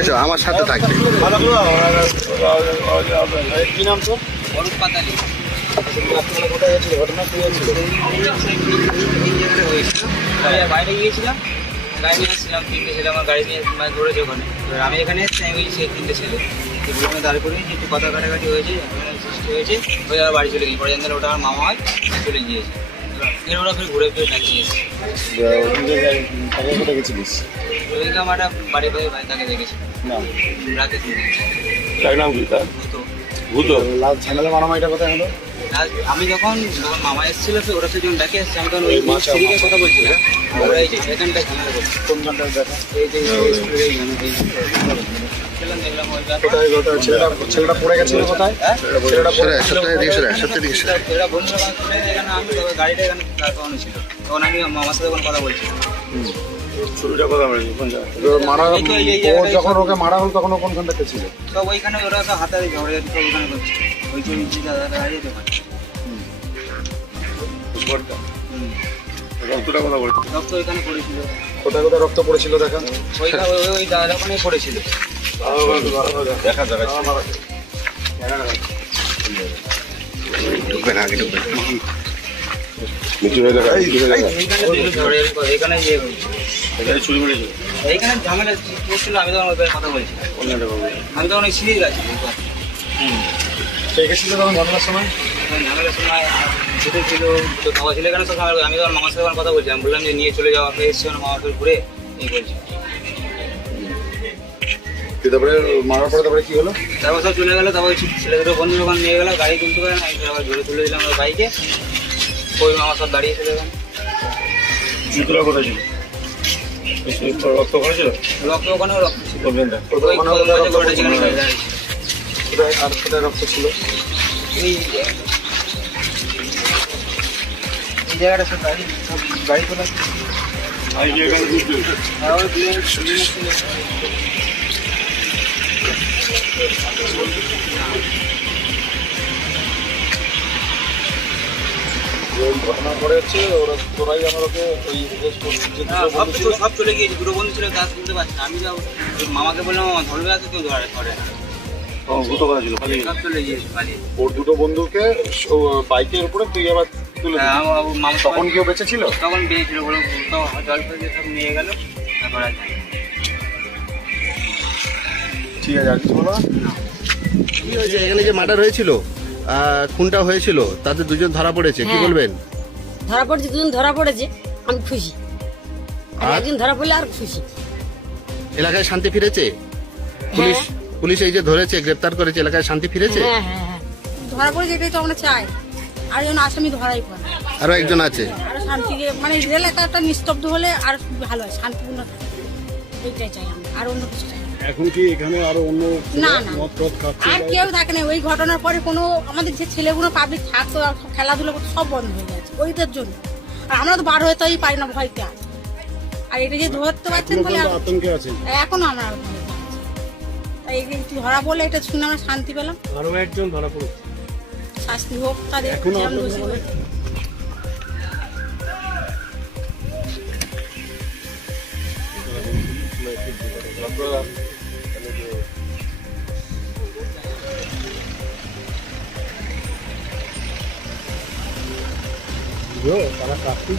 এসো আমার সাথে থাকবে। কি নাম তো? অরূপ পাতালি। আপনারা কোথায় গেছিল? ঘটনা কি হয়েছিল? বাইরে গিয়েছিলাম, গাড়ি নিয়ে এসেছিলাম, তিনটে ছেলে আমার গাড়ি নিয়ে মানে ধরেছে ওখানে। এবার আমি এখানে এসেছি, আমি বলছি সেই তিনটে ছেলে দুজনে দাঁড় করে একটু কথা কাটাকাটি হয়েছে, সৃষ্টি হয়েছে, ওই আবার বাড়ি চলে গেছি। পরে জানতে ওটা আমার মামা হয়, চলে গিয়েছে। ফের ওরা ফের ঘুরে ফিরে লাগিয়েছে। কোথায় গেছিলিস? ওইদিকে আমার একটা বাড়ি ভাই তাকে দেখেছি না, রাতে। তার নাম কি? তার ভূত। লাল ঝামেলা মারামারিটা কোথায় হলো? আমি যখন মামা এসেছিল, ওরা যখন ডাকে এসছে, আমি তখন ওই সেদিকে কথা বলছিলাম। ওরা এই যে এখানটায় ঝামেলা করছে। কোন ঘন্টায় দেখা? এই যে স্কুলের এইখানে দেখলাম কোথায় কোথায় ছেলেটা পড়ে গেছিল কোথায়? ছেলেটা পড়ে এরা বন্ধুরা এখানে আমি গাড়িটা এখানে তখন ছিল, তখন আমি মামার সাথে তখন কথা বলছিলাম। ছবিটা কথা বলেছি কোন জায়গায়? মারা ও যখন ওকে মারা হলো তখন ও কোনখানটাতে ছিল? সব ওইখানে ওরা সব হাতে ঝগড়া সব ওখানে করছে। ওই যে দাদা হারিয়ে দোকান। রক্তটা কথা বলছি। রক্ত ওইখানে পড়েছিল। কোথায় কোথায় রক্ত পড়েছিল দেখা? ওই দাদার ওখানেই পড়েছিল। দেখা যাবে। ঢুকবেন আগে ঢুকবেন। এইখানে ঝামেলা করছিল, আমি তখন ওই কথা বলছি। আমি তখন ওই সিঁড়ি গাছি কে গেছিল তখন ঘটনার সময়? ঝামেলার সময় দুটো ছিল, দুটো খাওয়া ছিল এখানে সব ঝামেলা। আমি তখন মামার সাথে তখন কথা বলছি, আমি বললাম যে নিয়ে চলে যাওয়া এসছে মামার সাথে ঘুরে এই বলছি। তারপরে মারার পরে তারপরে কি হলো? তারপর সব চলে গেলো। তারপর ছেলে দুটো বন্ধু দোকান নিয়ে গেলো, গাড়ি তুলতে পারে না, আবার ধরে তুলে দিলাম ওই বাইকে। ওই মামা সব দাঁড়িয়ে ছিল ওখানে। জুতোটা কোথায় ছিল? রক্ত ওখানে ছিল? রক্ত ওখানেও রক্ত ছিল। আর কোথায় রক্ত ছিল? এই জায়গাটা সব গাড়ি তোলা ছিল। ঘটনার পরে হচ্ছে ওরা তোরাই আমার ওকে ওই সব চলে গিয়েছে। দুটো বন্ধু ছিল, গাছ তুলতে পারছে না। আমি যাও মামাকে বললাম মামা ধরবে, আছে কেউ ধরে না। দুটো কথা ছিল সব চলে গিয়েছে পালিয়ে। ওর দুটো বন্ধুকে বাইকের উপরে তুই আবার তুলে দিলি। মামা তখন কেউ বেঁচে ছিল? তখন বেরিয়েছিল, বলো জল ফেলে সব নিয়ে গেল। তারপর আর যায়নি। ঠিক আছে, আর কিছু বলো? কি হয়েছে এখানে যে মার্ডার হয়েছিল, খুনটা হয়েছিল, তাদের দুজন ধরা পড়েছে, কি বলবেন? ধরা পড়েছে, দুজন ধরা পড়েছে, আমি খুশি। আর আর? একজন ধরা পড়লে আর খুশি। এলাকায় শান্তি ফিরেছে? পুলিশ এই যে ধরেছে, গ্রেপ্তার করেছে, এলাকায় শান্তি ফিরেছে? হ্যাঁ হ্যাঁ হ্যাঁ, ধরা পড়েছে, এটাই তো আমরা চাই। আর যেন আসামি ধরাই পড়ে, আরো একজন আছে। আরো শান্তি, মানে এলাকাটা নিস্তব্ধ হলে আর ভালো হয়, শান্তিপূর্ণ থাকে, এইটাই চাই আমরা, আর অন্য কিছু চাই না। এখন কি এখানে আরো অন্য না না, মদ টদ খাচ্ছে? আর কেউ থাকে না। ওই ঘটনার পরে কোনো আমাদের যে ছেলেগুলো পাবলিক থাকতো, খেলাধুলা করতো, সব বন্ধ হয়ে গেছে ওইটার জন্য। আর আমরা তো বার হতেই পারি না ভয়তে। আর এটা যে ধরতে পারছেন বলে আতঙ্কে আছে এখনো আমরা আরো ভয়ে আছি। তাই একটু ধরা পড়লে এটা শুনে আমরা শান্তি পেলাম। আরো একজন ধরা পড়ে, শাস্তি হোক তাদের, এখনো যেমন আপনাদের দোষী বলে? তারা কাটতে